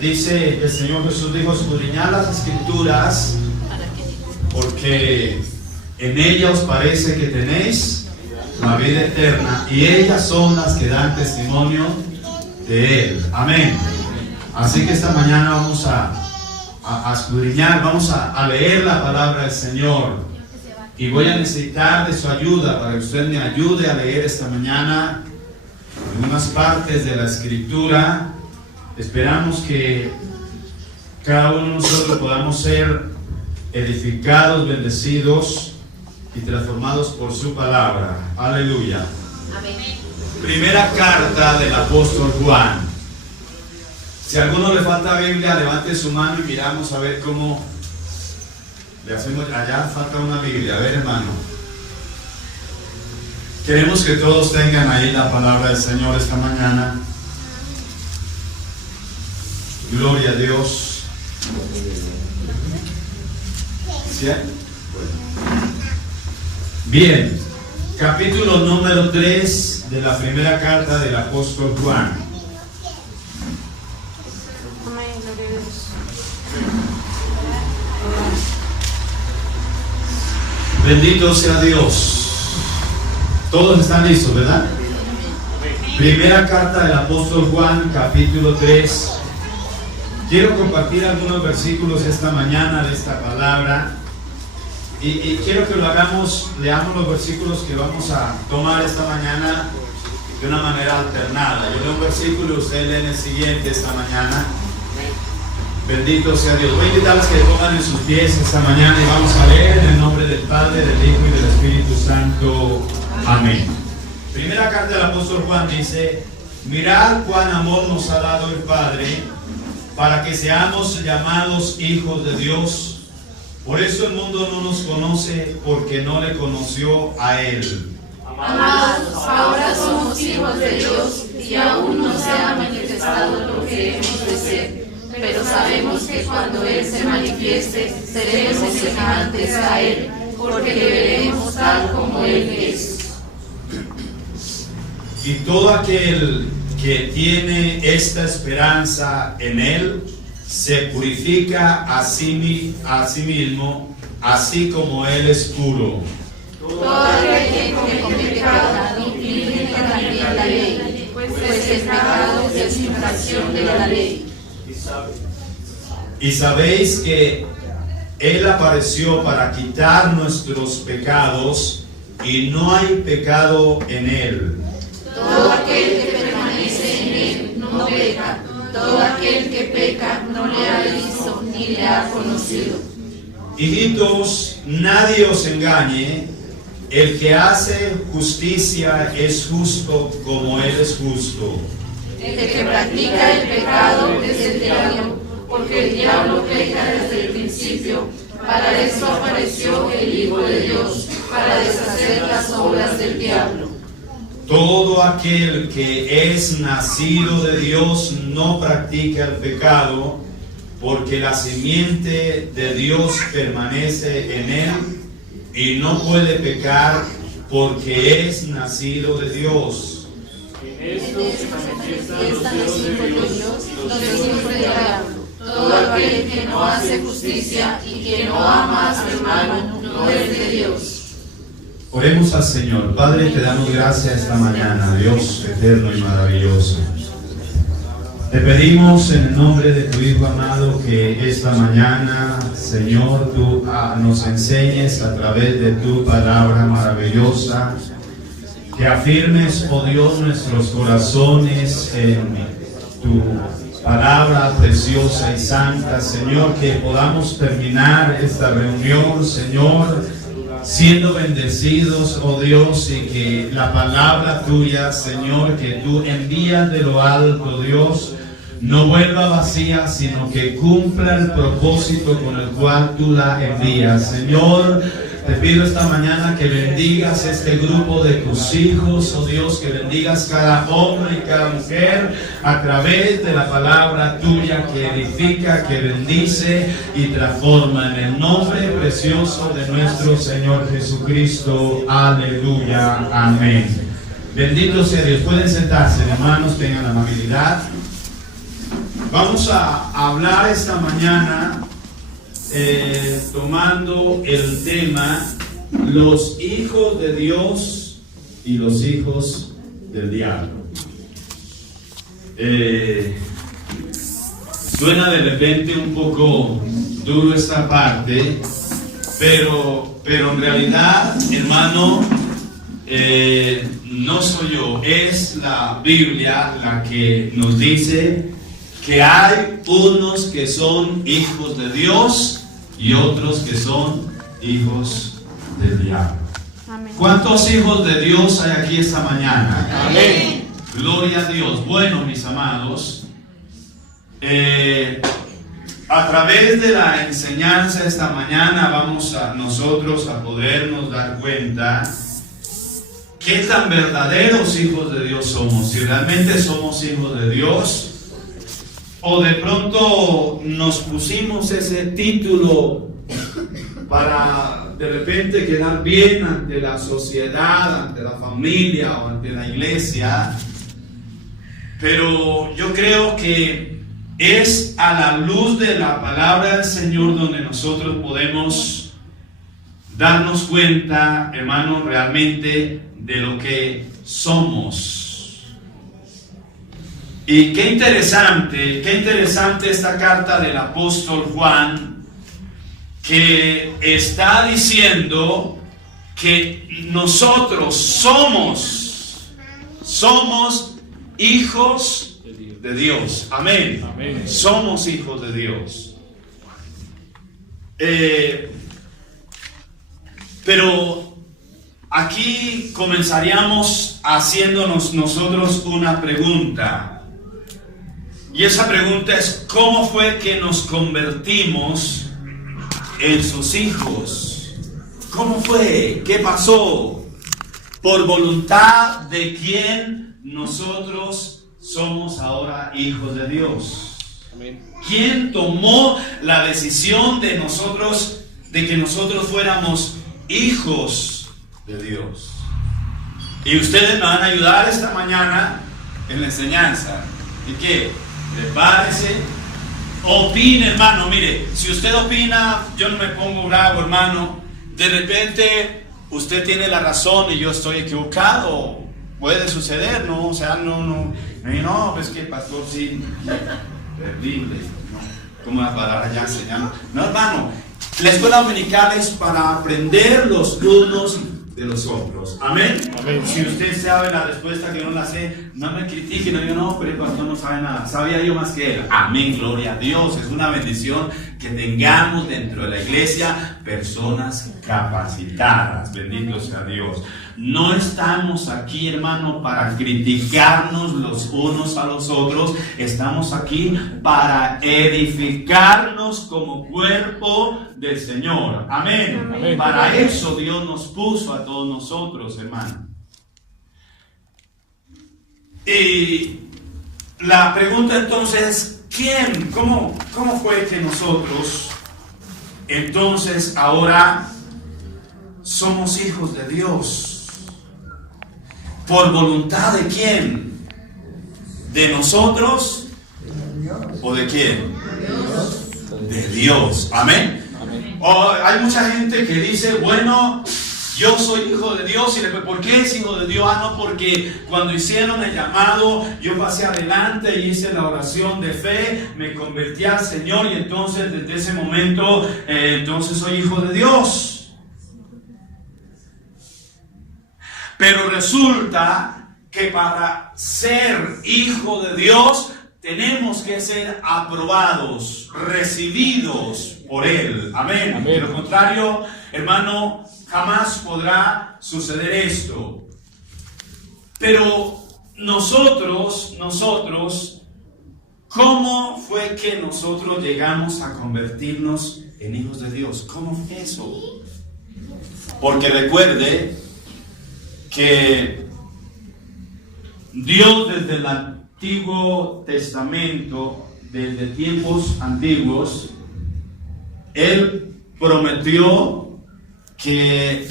Dice el Señor Jesús, dijo, escudriñad las Escrituras, porque en ellas os parece que tenéis la vida eterna, y ellas son las que dan testimonio de Él. Amén. Así que esta mañana vamos a escudriñar, vamos a leer la palabra del Señor, y voy a necesitar de su ayuda para que usted me ayude a leer esta mañana algunas partes de la Escritura. Esperamos que cada uno de nosotros podamos ser edificados, bendecidos y transformados por su palabra. Aleluya. Amén. Primera carta del apóstol Juan. Si a alguno le falta Biblia, levante su mano y miramos a ver cómo le hacemos. Allá falta una Biblia. A ver, hermano. Queremos que todos tengan ahí la palabra del Señor esta mañana. Gloria a Dios. ¿Sí? Bien, capítulo número 3 de la primera carta del apóstol Juan. Bendito sea Dios. Todos están listos, ¿verdad? Primera carta del apóstol Juan, capítulo 3. Quiero compartir algunos versículos esta mañana de esta palabra, y quiero que lo hagamos, leamos los versículos que vamos a tomar esta mañana de una manera alternada. Yo leo un versículo y usted lee el siguiente esta mañana. Bendito sea Dios. Voy a invitarles que pongan en sus pies esta mañana y vamos a leer en el nombre del Padre, del Hijo y del Espíritu Santo. Amén. Primera carta del apóstol Juan dice: mirad cuán amor nos ha dado el Padre, para que seamos llamados hijos de Dios. Por eso el mundo no nos conoce, porque no le conoció a Él. Amados, ahora somos hijos de Dios, y aún no se ha manifestado lo que hemos de ser. Pero sabemos que cuando Él se manifieste, seremos semejantes a Él, porque le veremos tal como Él es. Y todo aquel que tiene esta esperanza en Él, se purifica a sí mismo, así como Él es puro. Todo aquel que come pecado infringe también la ley, pues el pecado es infracción de la ley. Y sabéis que Él apareció para quitar nuestros pecados, y no hay pecado en Él. Todo aquel que permanece en Él no peca. Todo aquel que peca no le ha visto ni le ha conocido. Hijitos, nadie os engañe. El que hace justicia es justo como Él es justo. El que practica el pecado es el diablo, porque el diablo peca desde el principio. Para esto apareció el Hijo de Dios, para deshacer las obras del diablo. Todo aquel que es nacido de Dios no practica el pecado, porque la simiente de Dios permanece en él, y no puede pecar porque es nacido de Dios. Esto se manifiestan los hijos de Dios y los hijos del diablo. Todo aquel que no hace justicia y que no ama a su hermano no es de Dios. Oremos al Señor. Padre, te damos gracias esta mañana, Dios eterno y maravilloso. Te pedimos en el nombre de tu Hijo amado que esta mañana, Señor, tú nos enseñes a través de tu palabra maravillosa, que afirmes, oh Dios, nuestros corazones en tu palabra preciosa y santa, Señor, que podamos terminar esta reunión, Señor, siendo bendecidos, oh Dios, y que la palabra tuya, Señor, que tú envías de lo alto, Dios, no vuelva vacía, sino que cumpla el propósito con el cual tú la envías. Señor, te pido esta mañana que bendigas este grupo de tus hijos, oh Dios, que bendigas cada hombre y cada mujer a través de la palabra tuya que edifica, que bendice y transforma. En el nombre precioso de nuestro Señor Jesucristo. Aleluya. Amén. Bendito sea Dios. Pueden sentarse, hermanos, tengan amabilidad. Vamos a hablar esta mañana tomando el tema los hijos de Dios y los hijos del diablo. Suena de repente un poco duro esta parte, pero en realidad, hermano, no soy yo, es la Biblia la que nos dice que hay unos que son hijos de Dios y otros que son hijos del diablo. Amén. ¿Cuántos hijos de Dios hay aquí esta mañana? Amén. Gloria a Dios. Bueno, mis amados, a través de la enseñanza esta mañana vamos a nosotros a podernos dar cuenta qué tan verdaderos hijos de Dios somos, si realmente somos hijos de Dios, o de pronto nos pusimos ese título para de repente quedar bien ante la sociedad, ante la familia o ante la iglesia. Pero yo creo que es a la luz de la palabra del Señor donde nosotros podemos darnos cuenta, hermanos, realmente de lo que somos. Y qué interesante esta carta del apóstol Juan, que está diciendo que nosotros somos hijos de Dios. Amén. Amén. Somos hijos de Dios. Pero aquí comenzaríamos haciéndonos nosotros una pregunta. Y esa pregunta es: ¿cómo fue que nos convertimos en sus hijos? ¿Cómo fue? ¿Qué pasó? ¿Por voluntad de quién nosotros somos ahora hijos de Dios? Amén. ¿Quién tomó la decisión de que nosotros fuéramos hijos de Dios? Y ustedes me van a ayudar esta mañana en la enseñanza. ¿Y qué? Prepárese, opine, hermano. Mire, si usted opina, yo no me pongo bravo, hermano. De repente usted tiene la razón y yo estoy equivocado. Puede suceder, ¿no? O sea, no, pues que el pastor sí, terrible, ¿no? Como la palabra ya se llama. No, hermano, la escuela dominical es para aprender los unos de los otros. Amén. Amén. Si usted sabe la respuesta que yo no la sé, no me critique, no digo, no, pero el pastor no sabe nada. Sabía yo más que él. Amén, gloria a Dios. Es una bendición que tengamos dentro de la iglesia personas capacitadas. Bendito sea Dios. No estamos aquí, hermano, para criticarnos los unos a los otros. Estamos aquí para edificarnos como cuerpo del Señor. Amén. Amén. Para eso Dios nos puso a todos nosotros, hermano. Y la pregunta entonces, ¿quién? ¿Cómo fue que nosotros entonces ahora somos hijos de Dios? ¿Por voluntad de quién? ¿De nosotros? ¿O de quién? De Dios. Amén. Amén. Hay mucha gente que dice, bueno, yo soy hijo de Dios. Y ¿por qué es hijo de Dios? No, porque cuando hicieron el llamado, yo pasé adelante y hice la oración de fe, me convertí al Señor y entonces desde ese momento, entonces soy hijo de Dios. Pero resulta que para ser hijo de Dios tenemos que ser aprobados, recibidos por Él. Amén. Amén. De lo contrario, hermano, jamás podrá suceder esto. Pero nosotros, ¿cómo fue que nosotros llegamos a convertirnos en hijos de Dios? ¿Cómo fue eso? Porque recuerde que Dios desde el Antiguo Testamento, desde tiempos antiguos, Él prometió que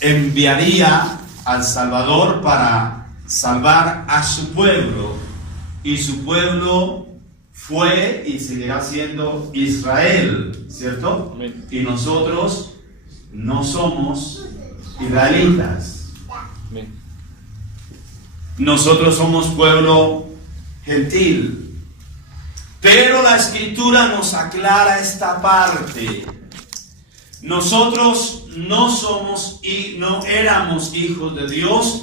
enviaría al Salvador para salvar a su pueblo, y su pueblo fue y seguirá siendo Israel, ¿cierto? Amén. Y nosotros no somos israelitas. Amén. Nosotros somos pueblo gentil. Pero la Escritura nos aclara esta parte. Nosotros no somos y no éramos hijos de Dios,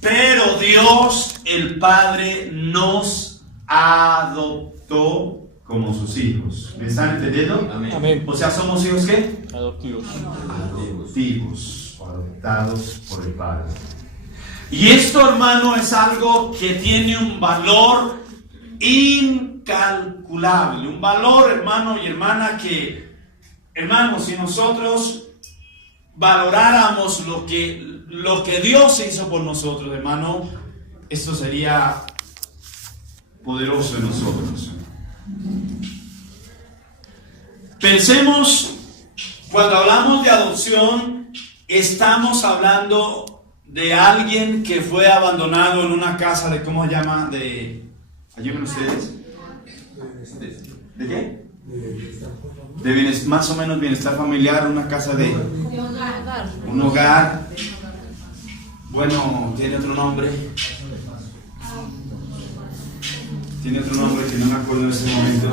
pero Dios el Padre nos adoptó como sus hijos. ¿Me están entendiendo? Amén. O sea, ¿somos hijos qué? Adoptivos. Adoptivos, o adoptados por el Padre. Y esto, hermano, es algo que tiene un valor incalculable. Un valor, hermano y hermana, que, hermano, si nosotros valoráramos lo que Dios hizo por nosotros, hermano, esto sería poderoso en nosotros. Pensemos, cuando hablamos de adopción, estamos hablando de alguien que fue abandonado en una casa de, ¿cómo se llama? Ayúdenme ustedes. ¿De qué? De más o menos bienestar familiar, una casa de un hogar. Bueno, tiene otro nombre. Tiene otro nombre que no me acuerdo en ese momento.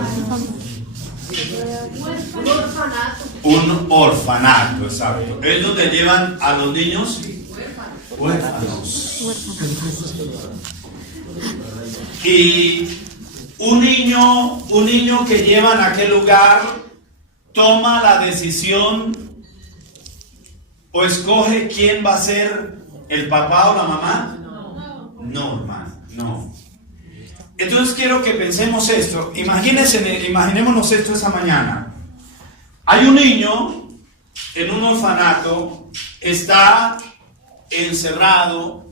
Un orfanato, exacto. Es donde llevan a los niños huérfanos. Y un niño que llevan a aquel lugar toma la decisión o escoge quién va a ser el papá o la mamá. No, hermano, no. Entonces quiero que pensemos esto. Imaginémonos esto esa mañana. Hay un niño en un orfanato, está encerrado,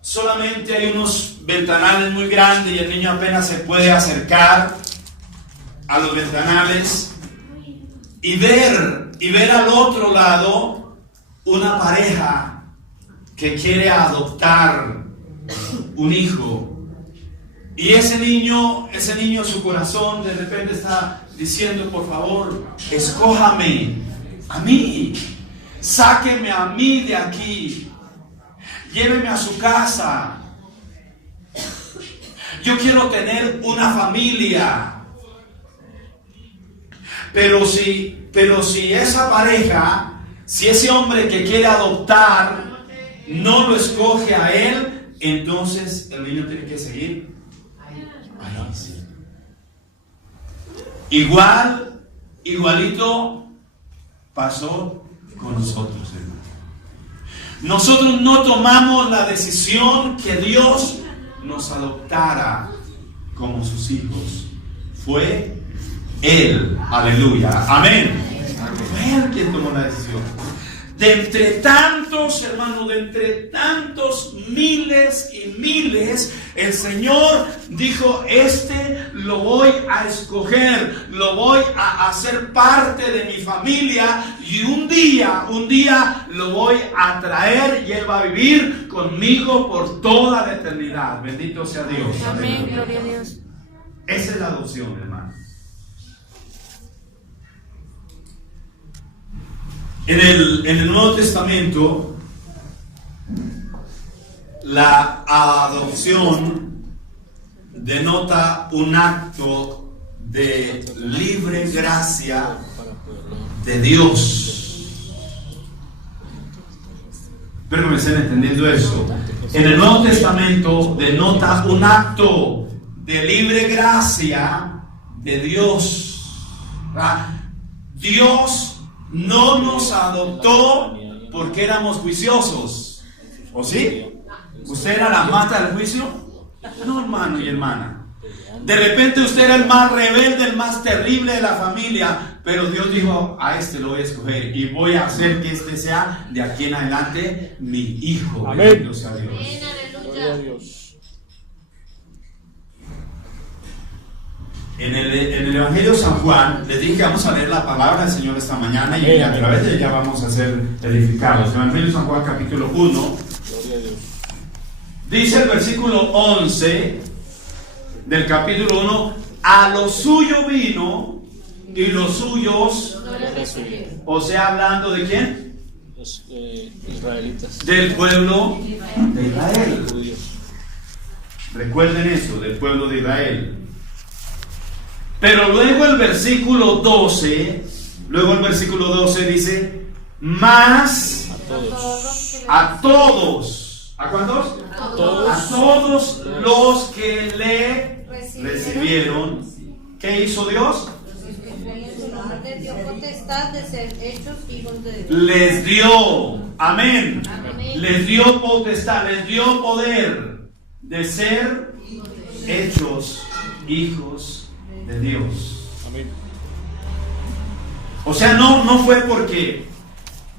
solamente hay unos ventanales muy grandes y el niño apenas se puede acercar a los ventanales y ver al otro lado una pareja que quiere adoptar un hijo. Y ese niño, su corazón de repente está diciendo: por favor, escójame a mí, sáqueme a mí de aquí, lléveme a su casa, yo quiero tener una familia. Pero si esa pareja, si ese hombre que quiere adoptar no lo escoge a él, entonces el niño tiene que seguir ahí, sí. Igualito pasó con nosotros, hermano. Nosotros no tomamos la decisión que Dios nos adoptara como sus hijos. Fue Él, aleluya, amén. Fue Él quien tomó la decisión. De entre tantos, hermanos, de entre tantos miles y miles, el Señor dijo: este lo voy a escoger, lo voy a hacer parte de mi familia, y un día lo voy a traer y Él va a vivir conmigo por toda la eternidad. Bendito sea Dios. Amén, gloria a Dios. Esa es la adopción, hermano. En el Nuevo Testamento, la adopción denota un acto de libre gracia de Dios. Espero que me estén entendiendo eso. En el Nuevo Testamento denota un acto de libre gracia de Dios. Dios no nos adoptó porque éramos juiciosos. ¿O sí? ¿Usted era la mata del juicio? No, hermano y hermana. De repente usted era el más rebelde, el más terrible de la familia, pero Dios dijo: a este lo voy a escoger y voy a hacer que este sea de aquí en adelante mi hijo. Amén. Bendito sea Dios. Gloria a Dios. En el Evangelio de San Juan, les dije que vamos a leer la palabra del Señor esta mañana y a través de ella vamos a ser edificados. En el Evangelio de San Juan, capítulo 1, Gloria a Dios. dice el versículo 11: del capítulo 1, a lo suyo vino y los suyos, No le recibieron. o sea, hablando de quién? Los israelitas. Del pueblo de Israel. Judíos. Recuerden eso, del pueblo de Israel. Pero luego el versículo 12 dice, más a todos. ¿A cuántos? A todos. A todos los que le recibieron. ¿Qué hizo Dios? Les dio potestad de ser hechos hijos de Dios. Les dio, amén. Amén. Les dio potestad, les dio poder de ser hechos hijos de Dios. Amén. O sea, no fue porque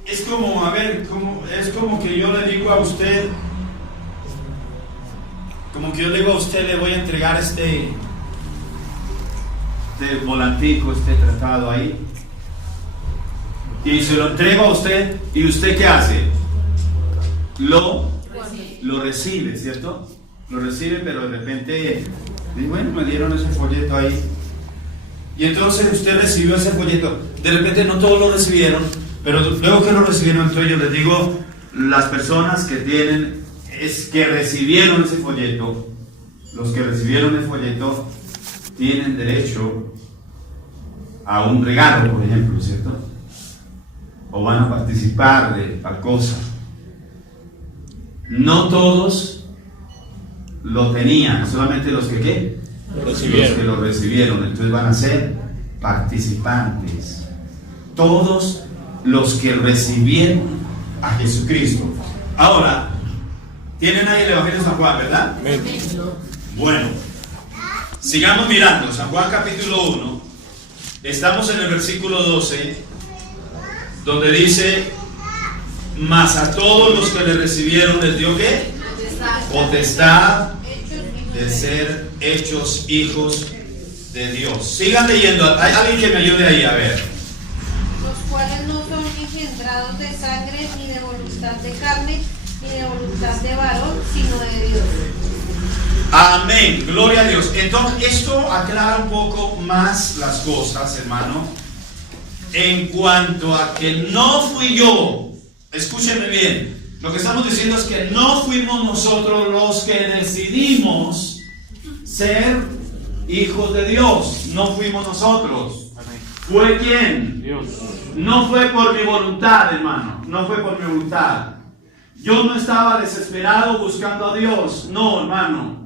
es como, a ver, es como que yo le digo a usted, le voy a entregar este volantico, este tratado ahí, y se lo entrego a usted, y usted ¿qué hace? Lo recibe, ¿cierto? Lo recibe, pero de repente, bueno, me dieron ese folleto ahí, y entonces usted recibió ese folleto. De repente no todos lo recibieron, pero luego que lo recibieron, entonces yo les digo, las personas que recibieron ese folleto, los que recibieron el folleto tienen derecho a un regalo, por ejemplo, ¿cierto? O van a participar de tal cosa. No todos lo tenían, solamente los que ¿qué? Lo Los que recibieron. lo recibieron, entonces van a ser participantes. Todos los que recibieron a Jesucristo. Ahora, tienen ahí el Evangelio de San Juan, ¿verdad? Amén. Bueno, sigamos mirando. San Juan capítulo 1. Estamos en el versículo 12, donde dice, mas a todos los que le recibieron les dio ¿qué? Potestad de ser hechos hijos de Dios. Sigan leyendo. Hay alguien que me ayude ahí a ver. Los cuales no son engendrados de sangre, ni de voluntad de carne, ni de voluntad de varón, sino de Dios. Amén, gloria a Dios. Entonces esto aclara un poco más las cosas, hermano, en cuanto a que no fui yo. Escúchenme bien. Lo que estamos diciendo es que no fuimos nosotros los que decidimos ser hijos de Dios. No fuimos nosotros. Amén. ¿Fue quién? Dios. No fue por mi voluntad, hermano. No fue por mi voluntad. Yo no estaba desesperado buscando a Dios. No, hermano.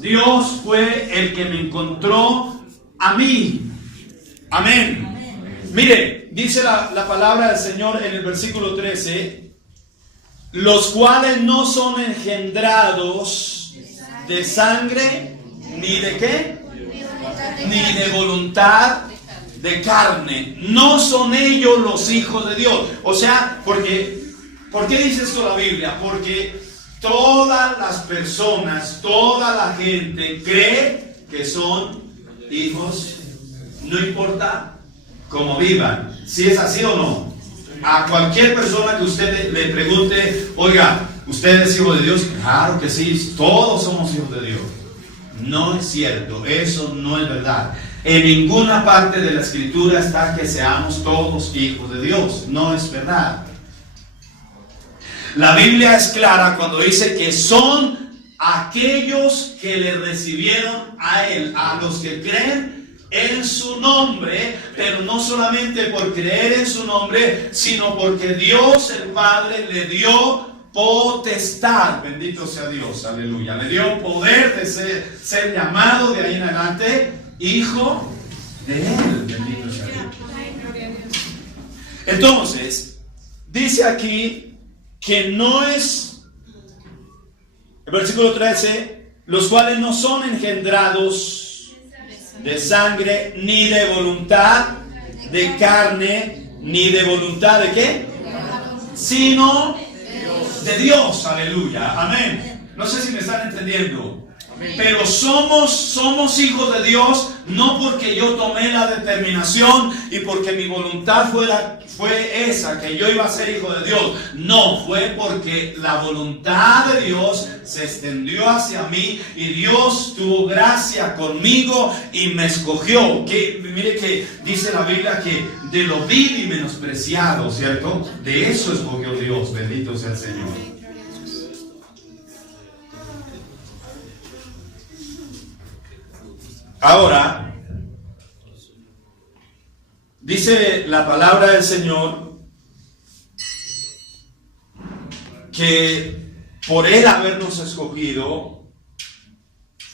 Dios fue el que me encontró a mí. Amén. Mire, dice la palabra del Señor en el versículo 13. Los cuales no son engendrados de sangre, ni de qué, ni de voluntad de carne. No son ellos los hijos de Dios. O sea, ¿por qué dice esto la Biblia? Porque todas las personas, toda la gente cree que son hijos, no importa cómo vivan. Si es así o no. A cualquier persona que usted le pregunte, oiga, ¿usted es hijo de Dios? Claro que sí, todos somos hijos de Dios. No es cierto, eso no es verdad. En ninguna parte de la Escritura está que seamos todos hijos de Dios. No es verdad. La Biblia es clara cuando dice que son aquellos que le recibieron a Él, a los que creen en su nombre, pero no solamente por creer en su nombre, sino porque Dios el Padre le dio potestad, bendito sea Dios, aleluya, le dio poder de ser llamado de ahí en adelante hijo de Él, bendito sea Dios. Entonces, dice aquí que no es, el versículo 13, los cuales no son engendrados de sangre, ni de voluntad de carne, ni de voluntad de ¿qué? Sino de Dios, aleluya, amén. No sé si me están entendiendo. Pero somos hijos de Dios no porque yo tomé la determinación y porque mi voluntad fue esa, que yo iba a ser hijo de Dios. No, fue porque la voluntad de Dios se extendió hacia mí y Dios tuvo gracia conmigo y me escogió. Mire que dice la Biblia que de lo vil y menospreciado, ¿cierto? De eso escogió Dios. Bendito sea el Señor. Ahora, dice la palabra del Señor que por Él habernos escogido,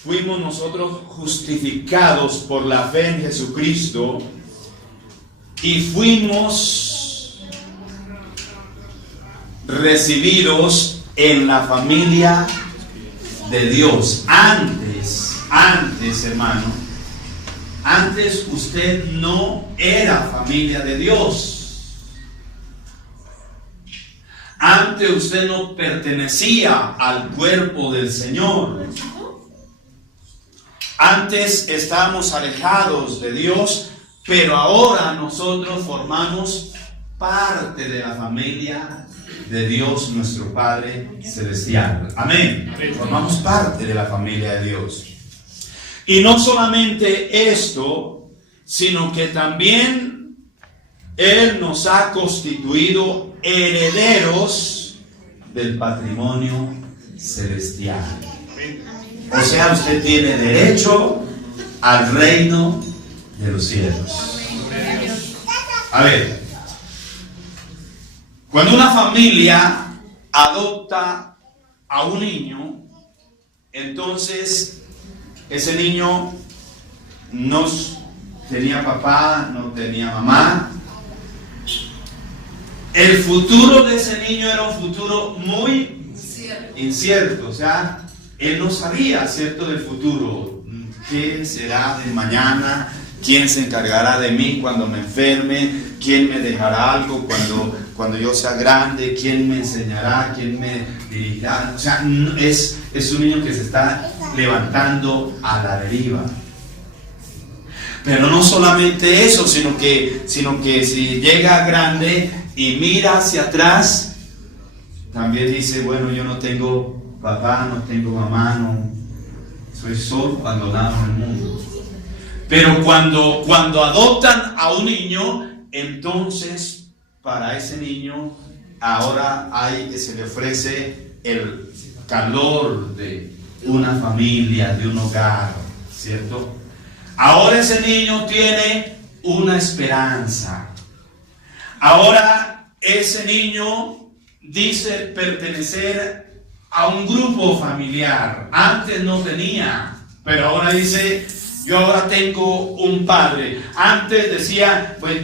fuimos nosotros justificados por la fe en Jesucristo y fuimos recibidos en la familia de Dios. Antes, hermano, antes usted no era familia de Dios. Antes usted no pertenecía al cuerpo del Señor. Antes estábamos alejados de Dios, pero ahora nosotros formamos parte de la familia de Dios, nuestro Padre Celestial. Amén. Formamos parte de la familia de Dios. Y no solamente esto, sino que también Él nos ha constituido herederos del patrimonio celestial. O sea, usted tiene derecho al reino de los cielos. A ver, cuando una familia adopta a un niño, entonces ese niño no tenía papá, no tenía mamá. El futuro de ese niño era un futuro muy incierto. O sea, él no sabía, ¿cierto?, del futuro. ¿Qué será de mañana? ¿Quién se encargará de mí cuando me enferme? ¿Quién me dejará algo cuando yo sea grande? ¿Quién me enseñará? ¿Quién me dirigirá? O sea, es un niño que se está levantando a la deriva. Pero no solamente eso, sino que si llega grande y mira hacia atrás, también dice, bueno, yo no tengo papá, no tengo mamá, no, soy solo abandonado en el mundo. Pero cuando adoptan a un niño, entonces para ese niño ahora se le ofrece el calor de una familia, de un hogar, ¿cierto? Ahora ese niño tiene una esperanza. Ahora ese niño dice pertenecer a un grupo familiar. Antes no tenía, pero ahora dice, yo ahora tengo un padre. Antes decía, pues,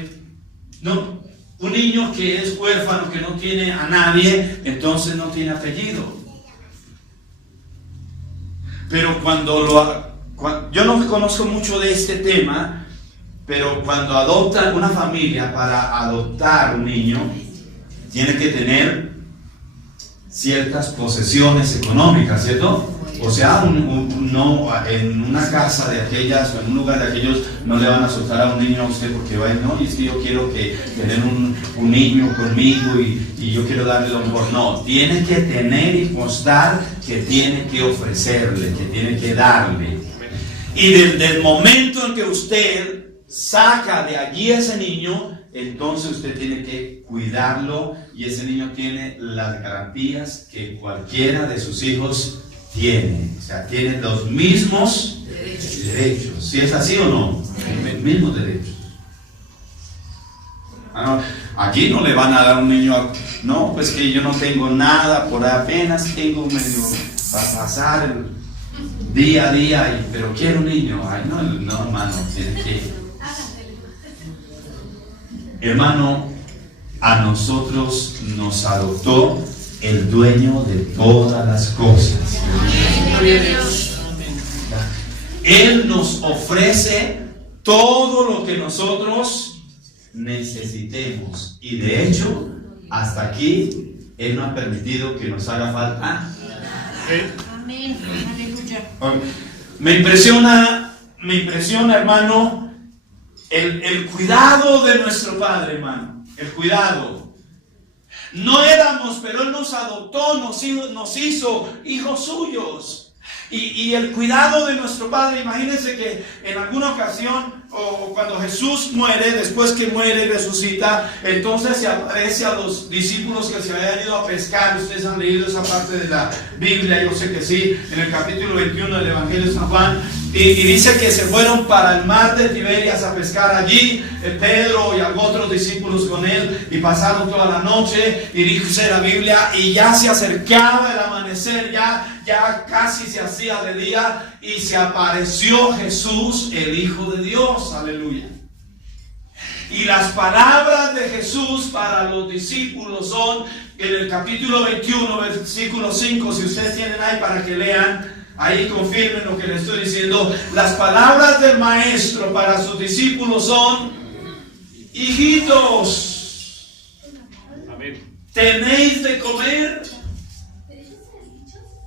no, un niño que es huérfano, que no tiene a nadie, entonces no tiene apellido. Pero yo no conozco mucho de este tema, pero cuando adoptan una familia, para adoptar un niño, tiene que tener ciertas posesiones económicas, ¿cierto? O sea, no, en una casa de aquellas, o en un lugar de aquellos, no le van a soltar a un niño a usted porque va a decir, no, y es que yo quiero tener un niño conmigo y yo quiero darle lo mejor. No, tiene que tener y constar que tiene que ofrecerle, que tiene que darle. Y desde el momento en que usted saca de allí ese niño, entonces usted tiene que cuidarlo y ese niño tiene las garantías que cualquiera de sus hijos tiene. O sea, tiene los mismos derechos. ¿Sí es así o no? Los mismos derechos. Aquí no le van a dar a un niño, no, pues que yo no tengo nada, por apenas tengo medio para pasar el día a día, pero quiero un niño. Ay, no, hermano, tiene que... Hermano, a nosotros nos adoptó el dueño de todas las cosas. Él nos ofrece todo lo que nosotros necesitemos. Y de hecho, hasta aquí, Él no ha permitido que nos haga falta. Amén. Aleluya. Me impresiona, hermano, el cuidado de nuestro Padre, hermano. El cuidado. No éramos, pero Él nos adoptó, nos hizo hijos suyos. Y el cuidado de nuestro Padre, imagínense que en alguna ocasión, o cuando Jesús muere, después que muere y resucita, entonces se aparece a los discípulos que se habían ido a pescar. Ustedes han leído esa parte de la Biblia, yo sé que sí, en el capítulo 21 del Evangelio de San Juan. Y dice que se fueron para el mar de Tiberias a pescar allí, Pedro y otros discípulos con él, y pasaron toda la noche. Y dice la Biblia, y ya se acercaba el amanecer, ya casi se hacía de día, y se apareció Jesús, el Hijo de Dios. Aleluya. Y las palabras de Jesús para los discípulos son en el capítulo 21, versículo 5. Si ustedes tienen ahí para que lean, ahí confirmen lo que les estoy diciendo. Las palabras del Maestro para sus discípulos son: hijitos, ¿tenéis de comer?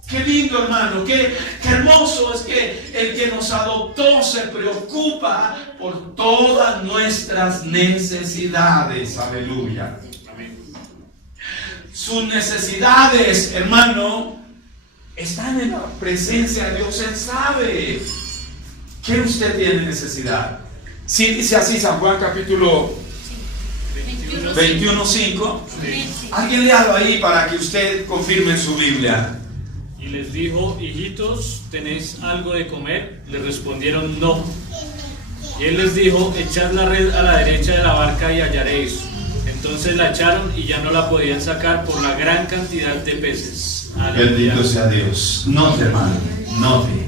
Qué lindo, hermano, qué hermoso es que el que nos adoptó se preocupa por todas nuestras necesidades. Aleluya. Sus necesidades, hermano, están en la presencia de Dios. Él sabe que usted tiene necesidad. Sí, dice así San Juan capítulo 21:5. Alguien léalo ahí para que usted confirme en su Biblia. Y les dijo: hijitos, ¿tenéis algo de comer? Le respondieron: no. Y él les dijo: echad la red a la derecha de la barca y hallaréis. Entonces la echaron y ya no la podían sacar por la gran cantidad de peces. Bendito sea Dios. Note, hermano, note.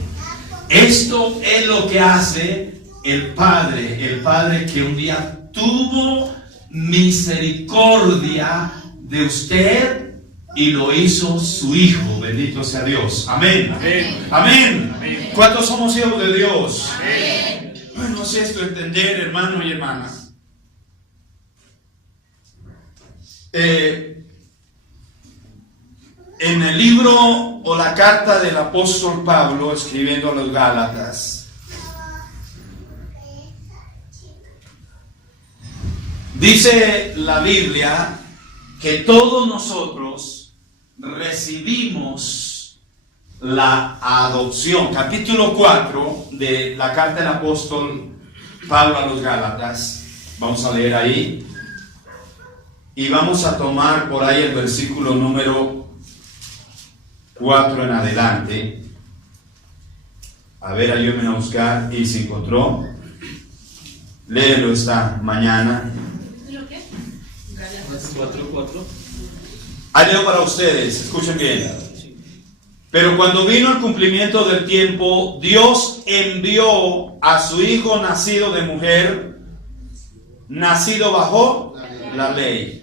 Esto es lo que hace el Padre que un día tuvo misericordia de usted y lo hizo su Hijo. Bendito sea Dios. Amén. Amén. Amén. Amén. ¿Cuántos somos hijos de Dios? Amén. Bueno, es esto entender, hermano y hermana. En el libro o la carta del apóstol Pablo escribiendo a los Gálatas, dice la Biblia que todos nosotros recibimos la adopción. Capítulo 4 de la carta del apóstol Pablo a los Gálatas. Vamos a leer ahí. Y vamos a tomar por ahí el versículo número 4 en adelante. A ver, ayúdenme a buscar. Y se encontró. Léelo esta mañana. ¿Lo qué? 4:4. Ahí leo para ustedes, escuchen bien. Pero cuando vino el cumplimiento del tiempo, Dios envió a su Hijo nacido de mujer, nacido bajo la ley.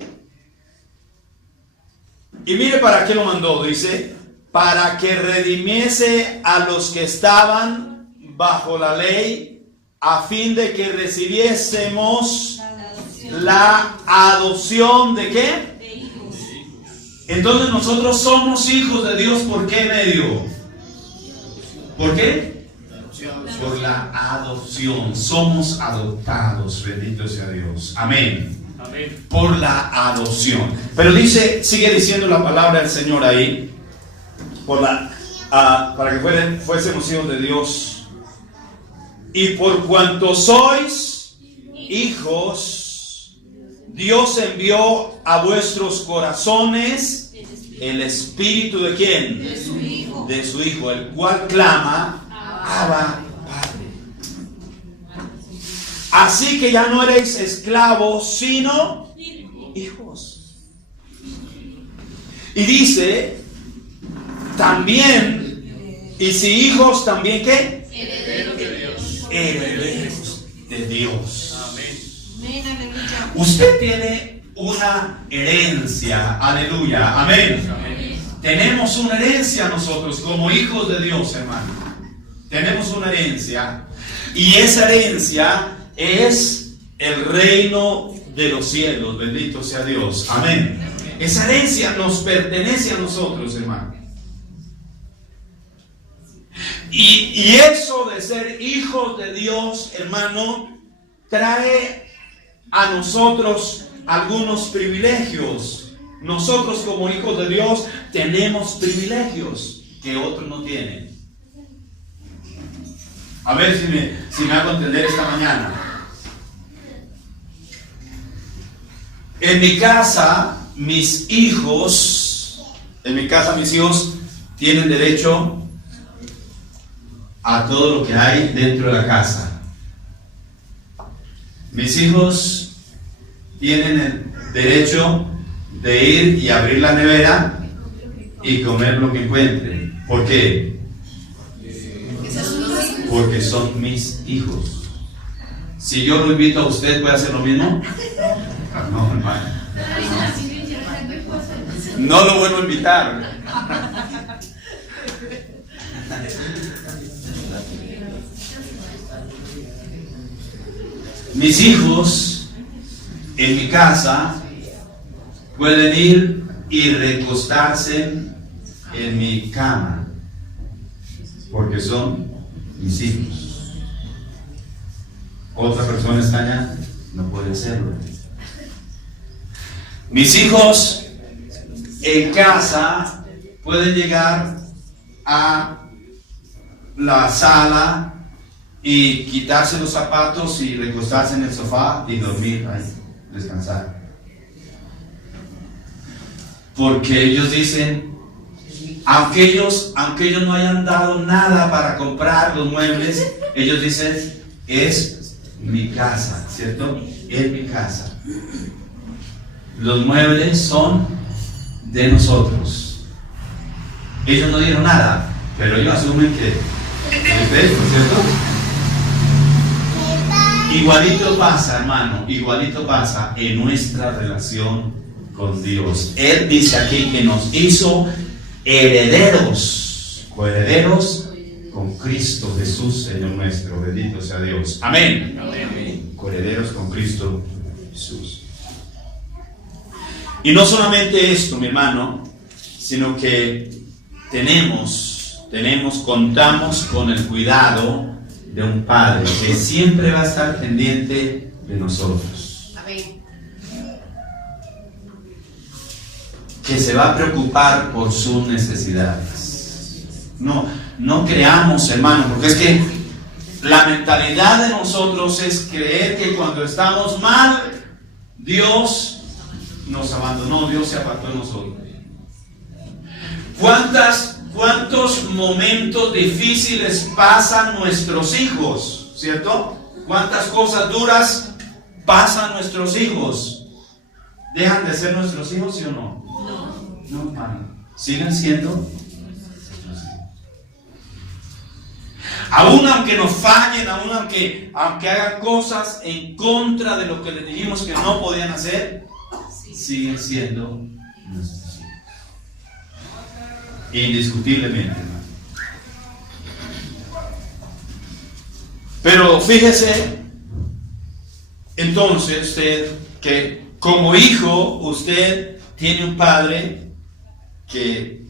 Y mire para qué lo mandó, dice: para que redimiese a los que estaban bajo la ley, a fin de que recibiésemos la adopción ¿de qué? De hijos. Entonces nosotros somos hijos de Dios. ¿Por qué medio? ¿Por qué? Por la adopción. Somos adoptados. Bendito sea Dios. Amén. Amén. Por la adopción. Pero dice, sigue diciendo la palabra del Señor ahí, para que fuésemos hijos de Dios. Y por cuanto sois hijos, Dios envió a vuestros corazones el Espíritu ¿de quién? De su Hijo. De su Hijo, el cual clama: Abba, Padre. Así que ya no eréis esclavos, sino hijos. Y dice también, y si hijos, también ¿qué? Herederos de Dios. Herederos de Dios. Amén. Amén, aleluya. Usted tiene una herencia. Aleluya. Amén. Amén. Tenemos una herencia nosotros como hijos de Dios, hermano. Tenemos una herencia. Y esa herencia es el reino de los cielos. Bendito sea Dios. Amén. Esa herencia nos pertenece a nosotros, hermano. Y eso de ser hijos de Dios, hermano, trae a nosotros algunos privilegios. Nosotros como hijos de Dios tenemos privilegios que otros no tienen. A ver si me hago entender esta mañana. En mi casa, mis hijos tienen derecho a todo lo que hay dentro de la casa. Mis hijos tienen el derecho de ir y abrir la nevera y comer lo que encuentren. ¿Por qué? Porque son mis hijos. Si yo lo invito a usted, ¿puede hacer lo mismo? No, hermano. No lo vuelvo a invitar. Mis hijos en mi casa pueden ir y recostarse en mi cama porque son mis hijos. Otra persona extraña no puede hacerlo. Mis hijos en casa pueden llegar a la sala y quitarse los zapatos y recostarse en el sofá y dormir ahí, descansar. Porque ellos dicen, aunque ellos no hayan dado nada para comprar los muebles, ellos dicen, es mi casa, ¿cierto? Es mi casa. Los muebles son de nosotros. Ellos no dieron nada, pero ellos asumen que es de esto, ¿cierto? Igualito pasa, hermano, igualito pasa en nuestra relación con Dios. Él dice aquí que nos hizo herederos, coherederos con Cristo Jesús, Señor nuestro. Bendito sea Dios. Amén. Amén. Coherederos con Cristo Jesús. Y no solamente esto, mi hermano, sino que contamos con el cuidado de un Padre que siempre va a estar pendiente de nosotros. Amén. Que se va a preocupar por sus necesidades. No creamos, hermano, porque es que la mentalidad de nosotros es creer que cuando estamos mal, Dios nos abandonó, Dios se apartó de nosotros. ¿Cuántos momentos difíciles pasan nuestros hijos? ¿Cierto? ¿Cuántas cosas duras pasan nuestros hijos? ¿Dejan de ser nuestros hijos, sí o no? No, hermano. ¿Siguen siendo? Aún aunque nos fallen, aún aunque hagan cosas en contra de lo que les dijimos que no podían hacer, siguen siendo nuestros hijos. Indiscutiblemente, hermano. Pero fíjese, entonces usted, que como hijo, usted tiene un padre que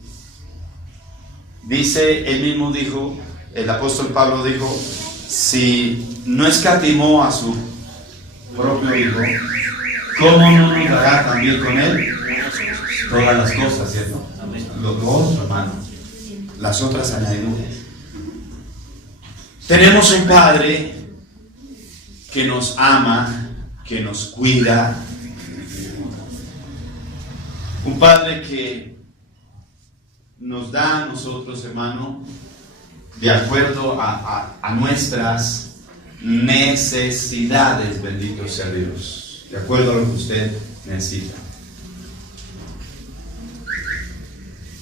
dice, él mismo dijo, el apóstol Pablo dijo, si no escatimó a su propio hijo, ¿cómo no nos dará también con él todas las cosas, cierto? Lo otro, hermano, las otras añadiduras. Tenemos un Padre que nos ama, que nos cuida, un Padre que nos da a nosotros, hermano, de acuerdo a nuestras necesidades, bendito sea Dios, de acuerdo a lo que usted necesita.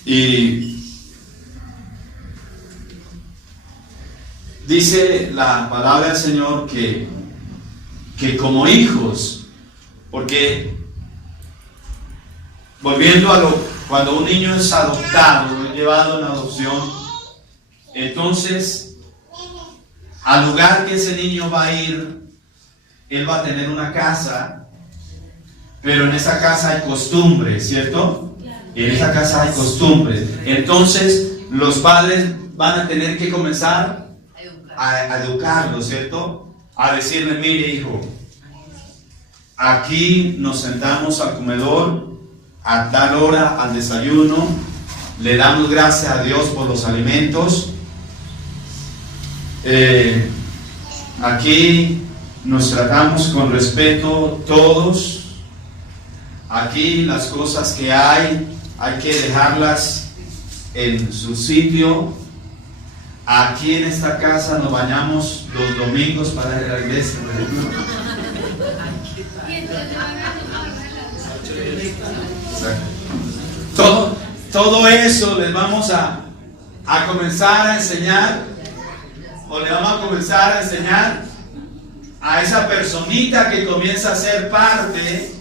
Y dice la palabra del Señor que como hijos, porque volviendo a cuando un niño es adoptado, es llevado en adopción, entonces al lugar que ese niño va a ir, él va a tener una casa, pero en esa casa hay costumbres, ¿cierto? En esa casa hay costumbres. Entonces los padres van a tener que comenzar a educarlo, ¿cierto? A decirle, mire hijo, aquí nos sentamos al comedor a tal hora al desayuno, le damos gracias a Dios por los alimentos, aquí nos tratamos con respeto todos, aquí las cosas que hay que dejarlas en su sitio. Aquí en esta casa nos bañamos los domingos para ir a la iglesia. Todo eso les vamos a comenzar a enseñar, o le vamos a comenzar a enseñar a esa personita que comienza a ser parte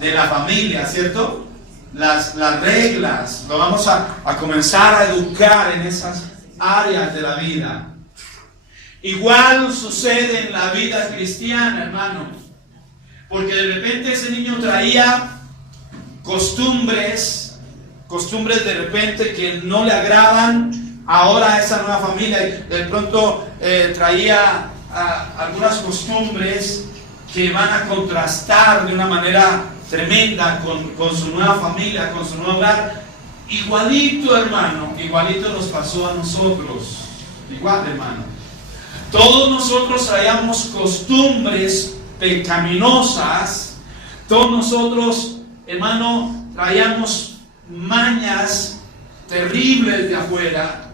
de la familia, ¿cierto? Las reglas, lo vamos a comenzar a educar en esas áreas de la vida. Igual sucede en la vida cristiana, hermano, porque de repente ese niño traía costumbres de repente que no le agradan ahora a esa nueva familia. De pronto traía algunas costumbres que van a contrastar de una manera tremenda con su nueva familia, con su nuevo hogar. Igualito, hermano, igualito nos pasó a nosotros. Igual, hermano. Todos nosotros traíamos costumbres pecaminosas. Todos nosotros, hermano, traíamos mañas terribles de afuera.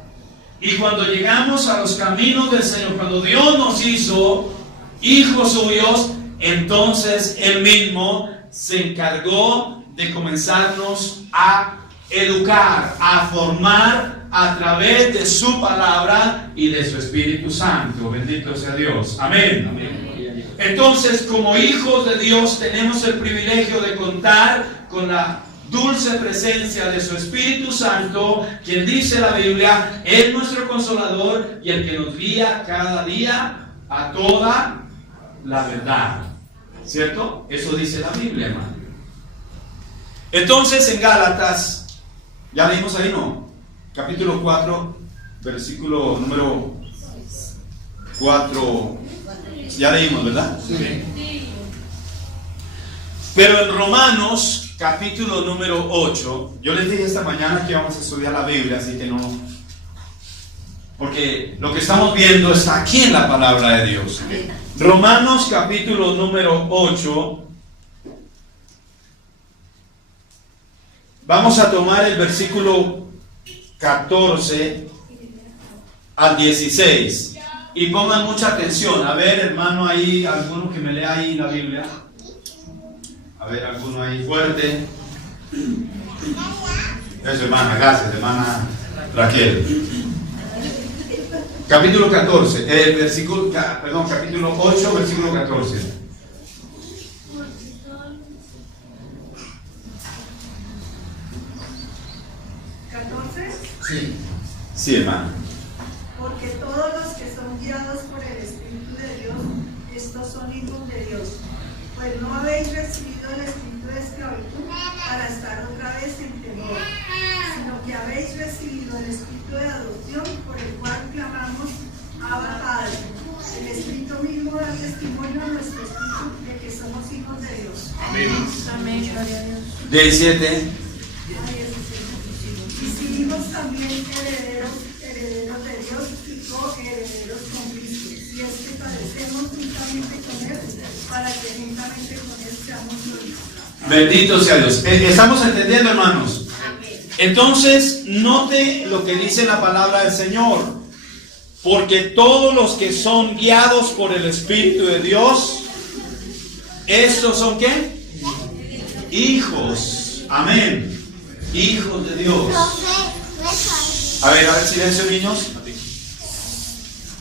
Y cuando llegamos a los caminos del Señor, cuando Dios nos hizo hijos suyos, entonces Él mismo se encargó de comenzarnos a educar, a formar a través de su palabra y de su Espíritu Santo. Bendito sea Dios. Amén. Amén. Entonces, como hijos de Dios, tenemos el privilegio de contar con la dulce presencia de su Espíritu Santo, quien dice la Biblia, es nuestro consolador y el que nos guía cada día a toda la verdad. ¿Cierto? Eso dice la Biblia, hermano. Entonces en Gálatas, ya leímos ahí, ¿no? Capítulo 4, versículo número 4. Ya leímos, ¿verdad? Sí. Pero en Romanos, capítulo número 8, yo les dije esta mañana que íbamos a estudiar la Biblia, así que no, porque lo que estamos viendo está aquí en la palabra de Dios. Romanos capítulo número 8. Vamos a tomar el versículo 14 al 16. Y pongan mucha atención. A ver, hermano, ahí, alguno que me lea ahí la Biblia. A ver, alguno ahí fuerte. Eso, hermana, gracias, hermana Raquel. Capítulo 14, capítulo 8, versículo 14. Sí. Sí, hermano. Porque todos los que son guiados por el Espíritu de Dios, estos son hijos de Dios. Pues no habéis recibido el espíritu de esclavitud para estar otra vez en temor, sino que habéis recibido el espíritu de adopción, por el cual clamamos Abba Padre. El Espíritu mismo da testimonio a nuestro espíritu de que somos hijos de Dios. Amén. Amén. Gloria a Dios. 17. Y si hijos también herederos de Dios y coherederos con Cristo, si es que padecemos juntamente con Él, para que juntamente con Él seamos glorificados. Bendito sea Dios. ¿Estamos entendiendo, hermanos? Entonces, note lo que dice la palabra del Señor. Porque todos los que son guiados por el Espíritu de Dios, estos son ¿qué? Hijos. Amén. Hijos de Dios. A ver, silencio, niños.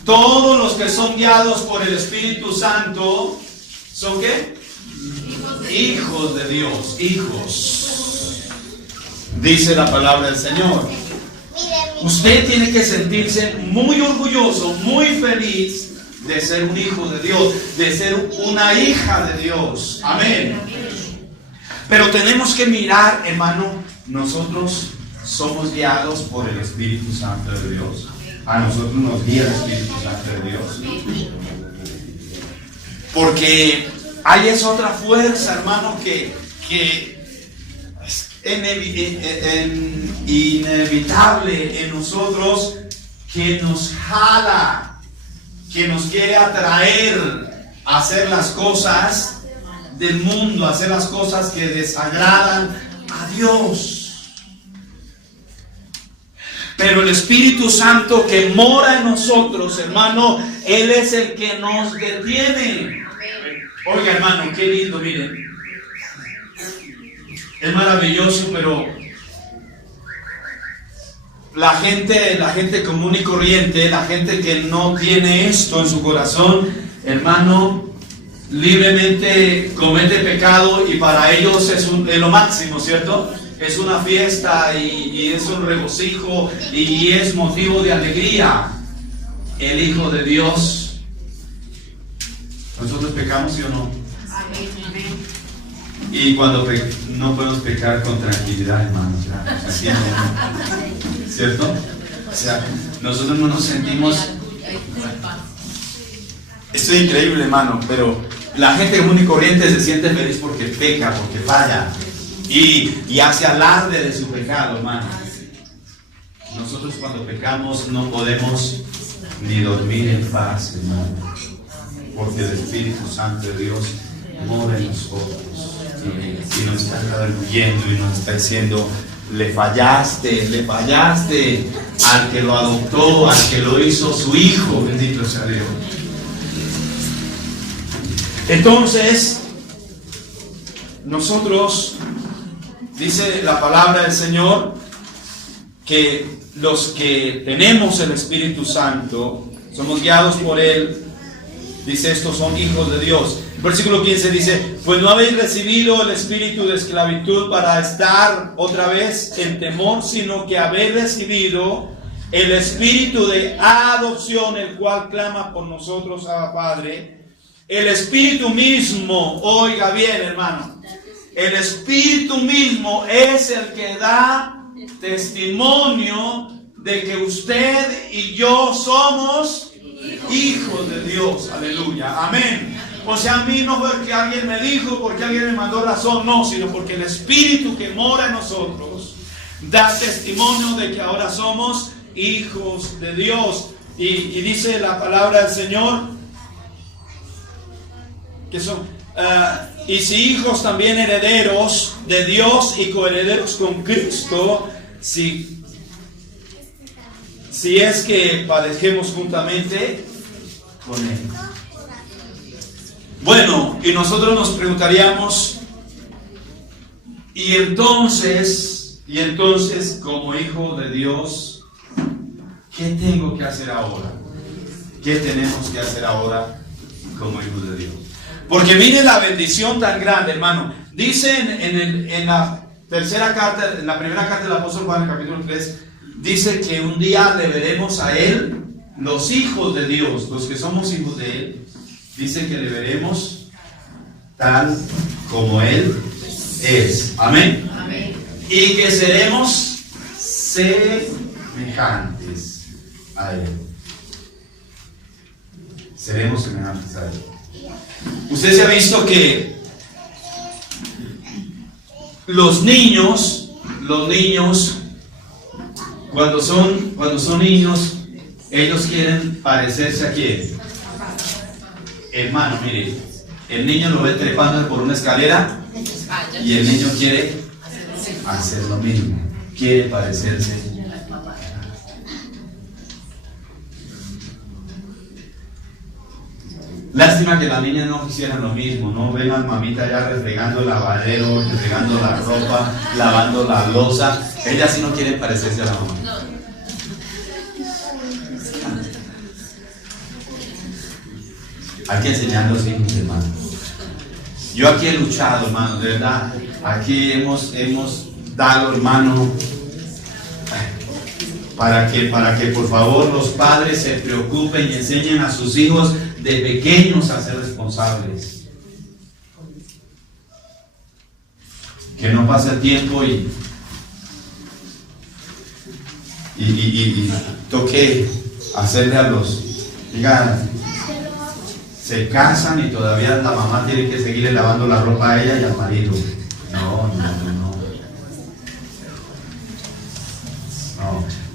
Todos los que son guiados por el Espíritu Santo, ¿son qué? Hijos de Dios. Hijos. Dice la palabra del Señor. Usted tiene que sentirse muy orgulloso, muy feliz de ser un hijo de Dios, de ser una hija de Dios. Amén. Pero tenemos que mirar, hermano, nosotros somos guiados por el Espíritu Santo de Dios. a nosotros nos guía el Espíritu Santo de Dios. Porque hay esa otra fuerza, hermano, que es inevitable en nosotros, que nos jala, que nos quiere atraer a hacer las cosas del mundo, a hacer las cosas que desagradan a Dios. Pero el Espíritu Santo que mora en nosotros, hermano, Él es el que nos detiene. Oiga, hermano, qué lindo, miren. Es maravilloso, pero la gente común y corriente, la gente que no tiene esto en su corazón, hermano, libremente comete pecado y para ellos es lo máximo, ¿cierto? Es una fiesta y es un regocijo y es motivo de alegría. El Hijo de Dios, nosotros pecamos, ¿sí o no? Y cuando no podemos pecar con tranquilidad, hermanos, ¿cierto? O sea, nosotros no nos sentimos. Esto es increíble, hermano, pero la gente común y corriente se siente feliz porque peca, porque falla y hace alarde de su pecado, hermano. Nosotros cuando pecamos no podemos ni dormir en paz, hermano, porque el Espíritu Santo de Dios mora en nosotros y nos está redarguyendo y nos está diciendo: le fallaste al que lo adoptó, al que lo hizo su hijo, bendito sea Dios. Entonces, nosotros, dice la palabra del Señor, que los que tenemos el Espíritu Santo, somos guiados por Él, dice, estos son hijos de Dios. Versículo 15 dice: pues no habéis recibido el espíritu de esclavitud para estar otra vez en temor, sino que habéis recibido el espíritu de adopción, el cual clama por nosotros, Abba Padre. El Espíritu mismo, oiga bien, hermano, el Espíritu mismo es el que da testimonio de que usted y yo somos hijos de Dios. Aleluya, amén. O sea, a mí no fue que alguien me dijo, porque alguien me mandó razón, no, sino porque el Espíritu que mora en nosotros da testimonio de que ahora somos hijos de Dios. Y dice la palabra del Señor que son, y si hijos, también herederos de Dios y coherederos con Cristo, si es que padecemos juntamente con Él. Bueno, y nosotros nos preguntaríamos, y entonces, como hijo de Dios, ¿qué tengo que hacer ahora? ¿Qué tenemos que hacer ahora como hijos de Dios? Porque miren la bendición tan grande, hermano. Dice en la tercera carta, en la primera carta del apóstol Juan, en el capítulo 3, dice que un día le veremos a Él, los hijos de Dios, los que somos hijos de Él, dice que le veremos tal como Él es. Amén. Amén. Y que seremos semejantes a Él. Seremos semejantes a Él. Usted se ha visto que los niños, cuando son niños, ellos quieren parecerse a quién. Hermano, mire, el niño lo ve trepando por una escalera y el niño quiere hacer lo mismo, quiere parecerse. Lástima que las niñas no hicieran lo mismo, no ven a mamita ya refregando el lavadero, refregando la ropa, lavando la loza. Ellas sí no quieren parecerse a la mamá. Hay que enseñar a los hijos, hermano. Yo aquí he luchado, hermano, de verdad. Aquí hemos dado, hermano, para que por favor los padres se preocupen y enseñen a sus hijos de pequeños a ser responsables. Que no pase el tiempo y toque hacerle a los, digan, se casan y todavía la mamá tiene que seguirle lavando la ropa a ella y al marido. No.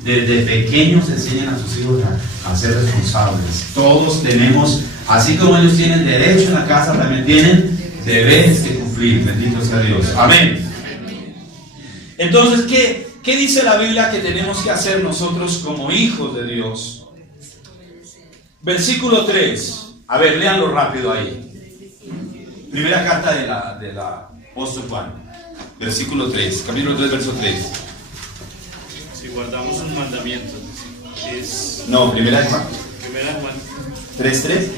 Desde pequeños enseñan a sus hijos a ser responsables. Todos tenemos, así como ellos tienen derecho en la casa, también tienen deberes que cumplir. Bendito sea Dios. Amén. Entonces, ¿qué dice la Biblia que tenemos que hacer nosotros como hijos de Dios? Versículo 3. A ver, léanlo rápido ahí. Primera carta de la apóstol Juan. Versículo 3. Capítulo 3, verso 3. Si guardamos sus mandamientos. Es No, primera Juan. Primera Juan 3:3.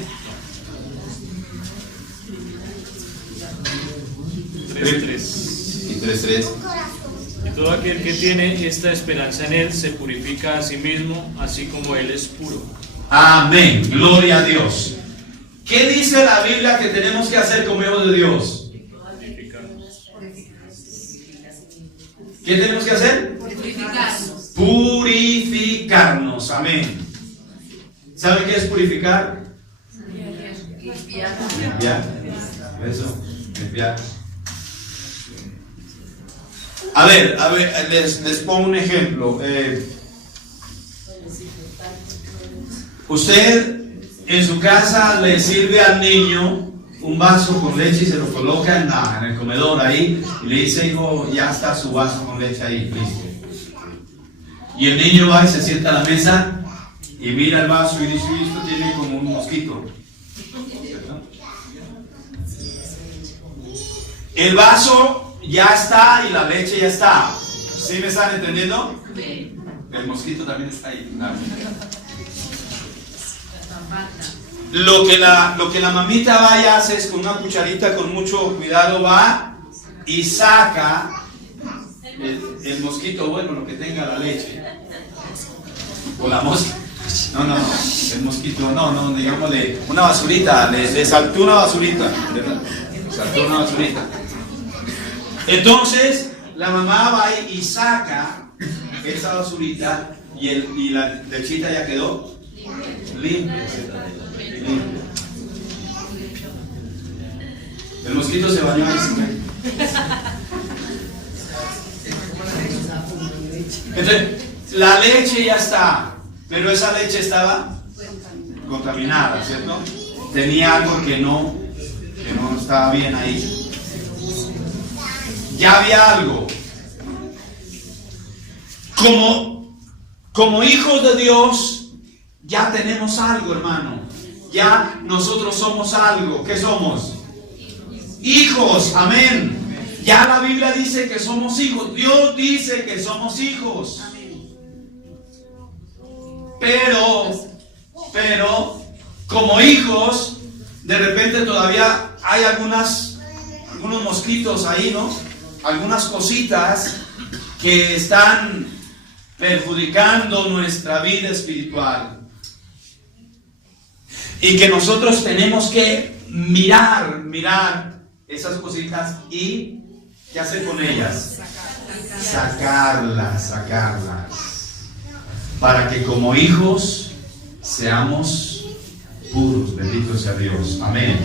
3:3. Y 3:3. Y todo aquel que tiene esta esperanza en Él se purifica a sí mismo, así como Él es puro. Amén. Gloria a Dios. ¿Qué dice la Biblia que tenemos que hacer como hijos de Dios? Purificarnos. ¿Qué tenemos que hacer? Purificarnos. Purificarnos. Amén. ¿Sabe qué es purificar? Limpiar. Eso. Limpiar. A ver, les pongo un ejemplo. Usted en su casa le sirve al niño un vaso con leche y se lo coloca en el comedor ahí y le dice, hijo, ya está su vaso con leche ahí, listo. Y el niño va y se sienta a la mesa y mira el vaso y dice, esto tiene como un mosquito. ¿Cierto? El vaso ya está y la leche ya está. ¿Sí me están entendiendo? Sí. El mosquito también está ahí. Lo que la mamita va y hace es con una cucharita con mucho cuidado va y saca el mosquito, bueno, lo que tenga la leche o la mosca. No, el mosquito, no, digámosle una basurita, le saltó una basurita, ¿verdad? Saltó una basurita. Entonces la mamá va y saca esa basurita y la lechita ya quedó limpia. El mosquito se bañó ahí. Entonces, la leche ya está, pero esa leche estaba contaminada, ¿cierto? Tenía algo que no estaba bien ahí. Ya había algo. Como hijos de Dios, ya tenemos algo, hermano. Ya nosotros somos algo. ¿Qué somos? Hijos, amén. Ya la Biblia dice que somos hijos. Dios dice que somos hijos. Pero como hijos, de repente todavía hay algunos mosquitos ahí, ¿no? Algunas cositas que están perjudicando nuestra vida espiritual. Y que nosotros tenemos que mirar esas cositas y ¿qué hacer con ellas? Sacarlas. Para que como hijos seamos puros. Bendito sea Dios. Amén.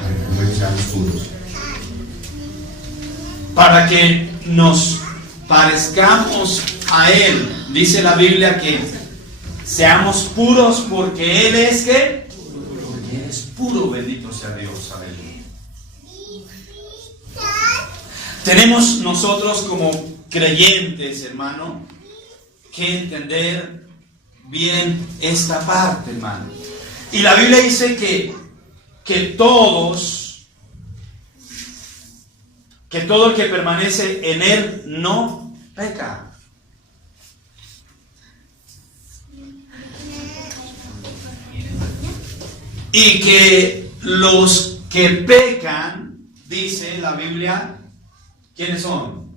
Para que como hijos seamos puros. Para que nos parezcamos a Él. Dice la Biblia que seamos puros porque Él es ¿qué? Porque Él es puro, bendito sea Dios. Amén. Tenemos nosotros como creyentes, hermano, que entender bien esta parte, hermano. Y la Biblia dice que todo el que permanece en Él no peca. Y que los que pecan, dice la Biblia, ¿quiénes son?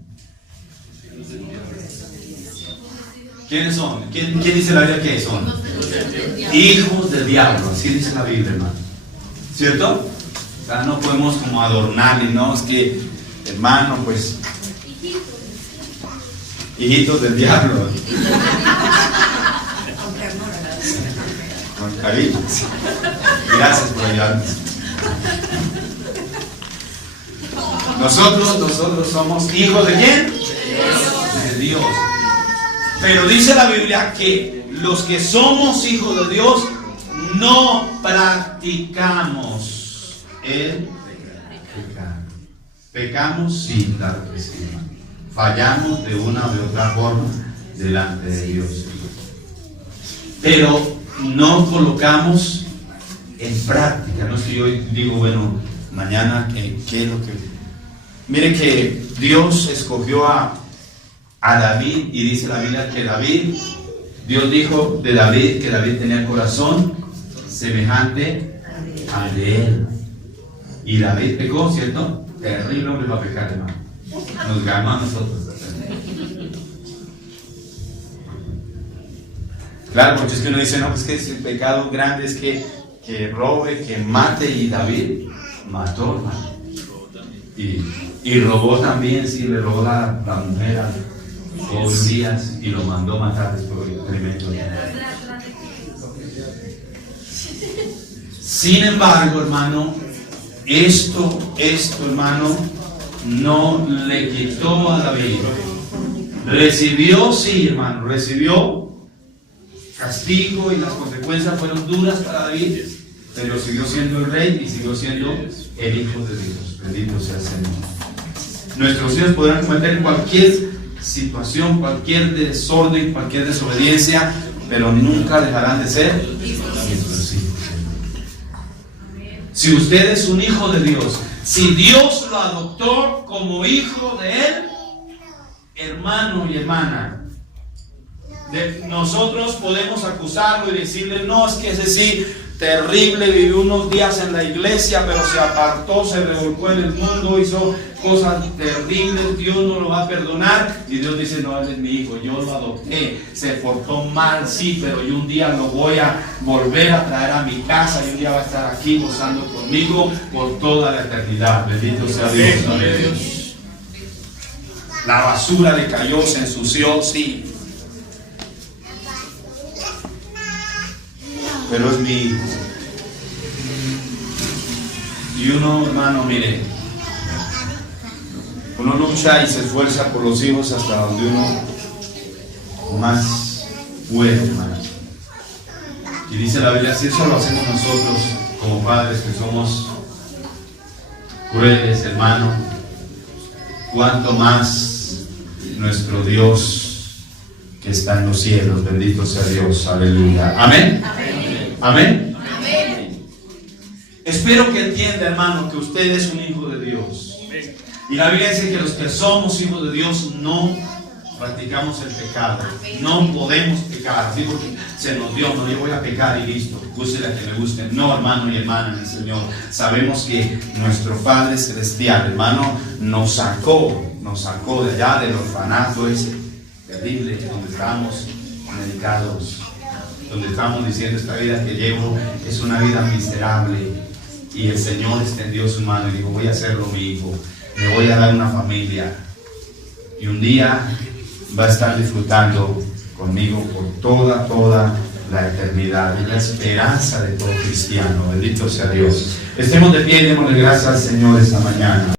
¿Quiénes son? ¿Quién dice la Biblia que son? Hijos del diablo, así dice la Biblia, hermano. ¿Cierto? O sea, no podemos como adornarle, no, es que, hermano, pues, hijitos del diablo. Con cariño. Gracias por ayudarnos. Nosotros somos hijos de ¿quién? De Dios. Pero dice la Biblia que los que somos hijos de Dios no practicamos el pecado. Pecamos, sí, claro que sí. Fallamos de una o de otra forma delante de Dios. Pero no colocamos en práctica. No es que yo digo, bueno, mañana, ¿qué es lo que...? Mire que Dios escogió a David, y dice la Biblia que Dios dijo de David que David tenía corazón semejante al de él. Y David pecó, ¿cierto? Terrible hombre para pecar, hermano. Nos ganó a nosotros. Claro, porque es que uno dice, no, pues que el pecado grande es que robe, que mate, y David mató, hermano. Y robó también, sí, le robó la mujer a Urias y lo mandó matar después del tremendo. Sin embargo, hermano, esto, hermano, no le quitó a David. Recibió, sí, hermano, recibió castigo, y las consecuencias fueron duras para David, pero siguió siendo el rey y siguió siendo el hijo de Dios. Bendito sea el Señor. Nuestros hijos podrán cometer cualquier situación, cualquier desorden, cualquier desobediencia, pero nunca dejarán de ser nuestros hijos. Si usted es un hijo de Dios, si Dios lo adoptó como hijo de Él, hermano y hermana, nosotros podemos acusarlo y decirle, no, es que ese sí, terrible, vivió unos días en la iglesia, pero se apartó, se revolcó en el mundo, hizo cosas terribles, Dios no lo va a perdonar. Y Dios dice, no, él es mi hijo, yo lo adopté, se portó mal, sí, pero yo un día lo voy a volver a traer a mi casa, y un día va a estar aquí gozando conmigo por toda la eternidad. Bendito sea Dios. Dios. La basura le cayó, se ensució, sí, pero es mi hijo. Y uno, hermano, mire, uno lucha y se esfuerza por los hijos hasta donde uno más puede, hermano. Y dice la Biblia, si eso lo hacemos nosotros como padres, que somos crueles, hermano, cuánto más nuestro Dios que está en los cielos. Bendito sea Dios. Aleluya. Amén. Amén. Amén. Espero que entienda, hermano, que usted es un hijo de Dios. Y la Biblia dice que los que somos hijos de Dios no practicamos el pecado. No podemos pecar. Así porque se nos dio, no, yo voy a pecar y listo. Guste a que le guste. No, hermano y hermana en el Señor. Sabemos que nuestro Padre Celestial, hermano, nos sacó de allá del orfanato ese terrible donde estamos medicados, donde estamos diciendo, esta vida que llevo es una vida miserable, y el Señor extendió su mano y dijo, voy a hacerlo mi hijo, le voy a dar una familia, y un día va a estar disfrutando conmigo por toda la eternidad. Es la esperanza de todo cristiano. Bendito sea Dios. Estemos de pie y démosle gracias al Señor esta mañana.